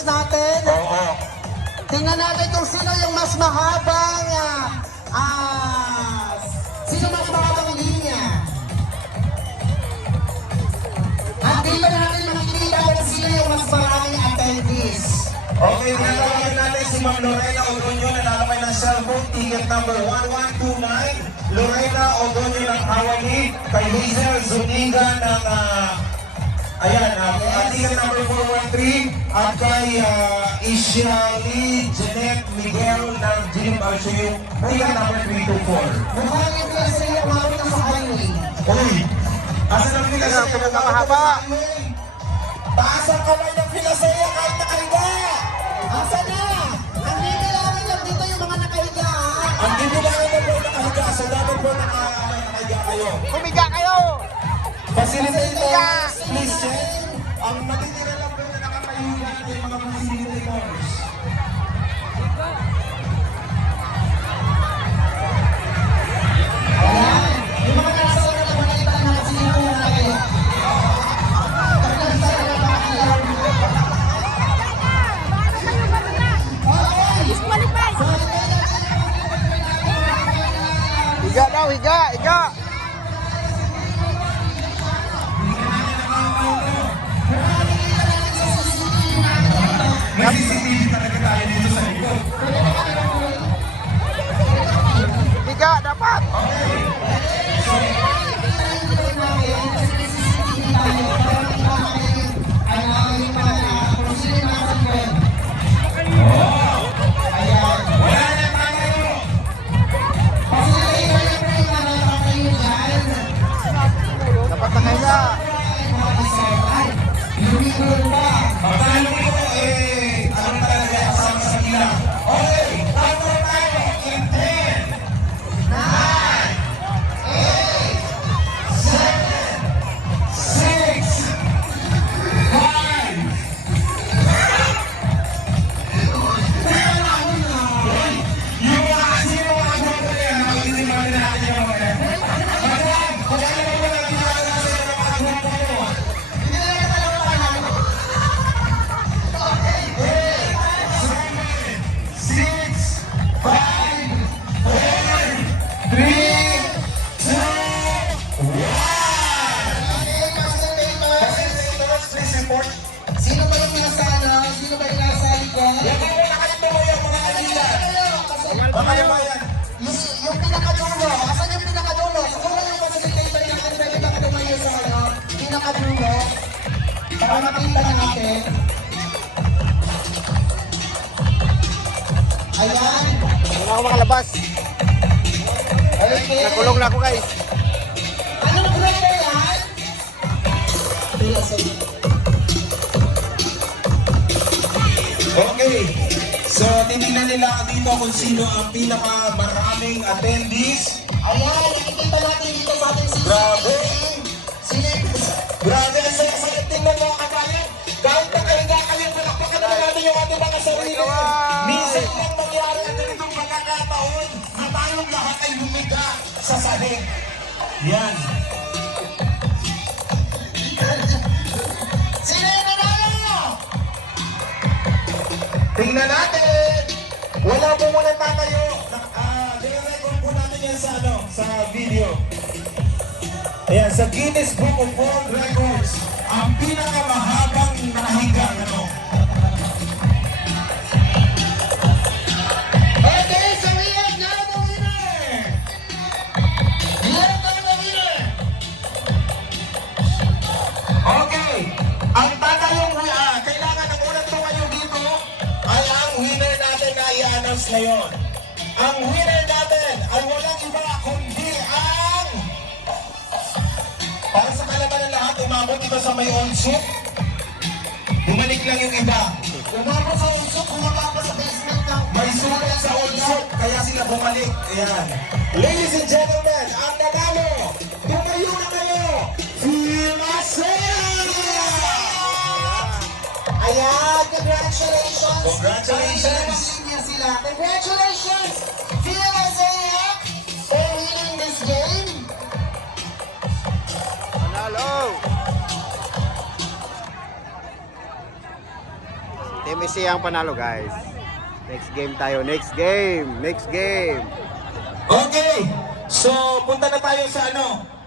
match natin. Oo. Tingnan natin kung sino yung mas mahabang, sino mas mahabang linya. At dito natin makikita kung sino yung mas maraming attendees. Okay, nalaman natin si Ma'am Lorena Odonio, nanalo ng cellphone, ticket number 1129. Lorena Odonio ng Hawaii, kay Hazel Zuniga ng, ticket number 413, at kay Ishiali Jeanette Miguel ng Jim Archie, ticket number 324. Mukhang yung klase yung umabot na sa highway. Uy! Asan ang Pilasaya? Pinakamahaba. Taas ang kamay ng Pilasaya kahit nakahiga! Asa na? Ang bibilangin lang dito yung mga nakahiga. Ang bibilangin na po nakahiga, so dapat po nakahiga kayo. Humiga kayo! Facilitators, please check. Ang matitira lang po na nakapayuga ay mga facilitators. Ayan. Yung mga nasa una na makikita na sino yung mga nakahiga. Higa daw, higa, higa! May CCTV talaga tayo dito sa likod. Higa, dapat! Wala na tayo! Dapat nakahiga! Magtanong ko ano talaga kasama sa kanila. Okay, tayo tayo in 10, 9, 8, 7, 6, 5. Yung mga sino mga joker yan, nakikisipan din natin yung mga yan. Madam, kung ano ba natin yung mga natin yung mga joker mo? Six, five, four, three, two, one. Please report. Sino ba yung nasa ano? Sino ba yung nasa likod? Yan ang mga kalimutan mga kaibigan. Baka yung bayan. Yung pinakadulo. Asan yung pinakadulo? Kung wala yung facilitator natin, pwede baka lumayo sa ano? Pinakadulo. Para makita natin. Ayan. Hindi na ako makalabas. Okay. Nakulong na ako, guys. Anong grade na yan? Okay. So, titignan nila dito kung sino ang pinakamaraming attendees. Ayan, nakikita natin dito sa ating CCTV. Grabe. Sino yung... Grabe, ang saya-saya. Tingnan mo ang kabayan. Kahit nakahiga kayo, palakpakan na natin yung ating mga sarili. Minsan lang mangyari ang ganitong pagkakataon na tayong lahat ay humiga sa sahig. Yan. Sino yung nanalo? Tingnan natin. Wala po muna tatayo. Nire-record po natin yan sa, sa video. Ayan, sa Guinness Book of World Records, ang pinakamahabang nakahiga. Okay, so we have now the winner. We have now the winner. Okay, ang tatayong kailangan ng unang tumayo dito ay ang winner natin na i-announce ngayon. Ang winner natin ay walang iba kundi ang... Para sa kalaman ng lahat, umabot ito sa may onsuk. Bumalik lang yung iba. Umabot sa unsok, kumababa sa basement ng... May sulat sa onsuk, kaya sila bumalik. Ayan. Ladies and gentlemen, ang nanalo, tumayo na kayo, Pilasaya! Ayan, congratulations. Congratulations. Niya sila. Congratulations, Pilasaya, for winning this game. Panalo! MSC ang panalo guys. Next game tayo. Next game. Next game. Okay. So, punta na tayo sa ano?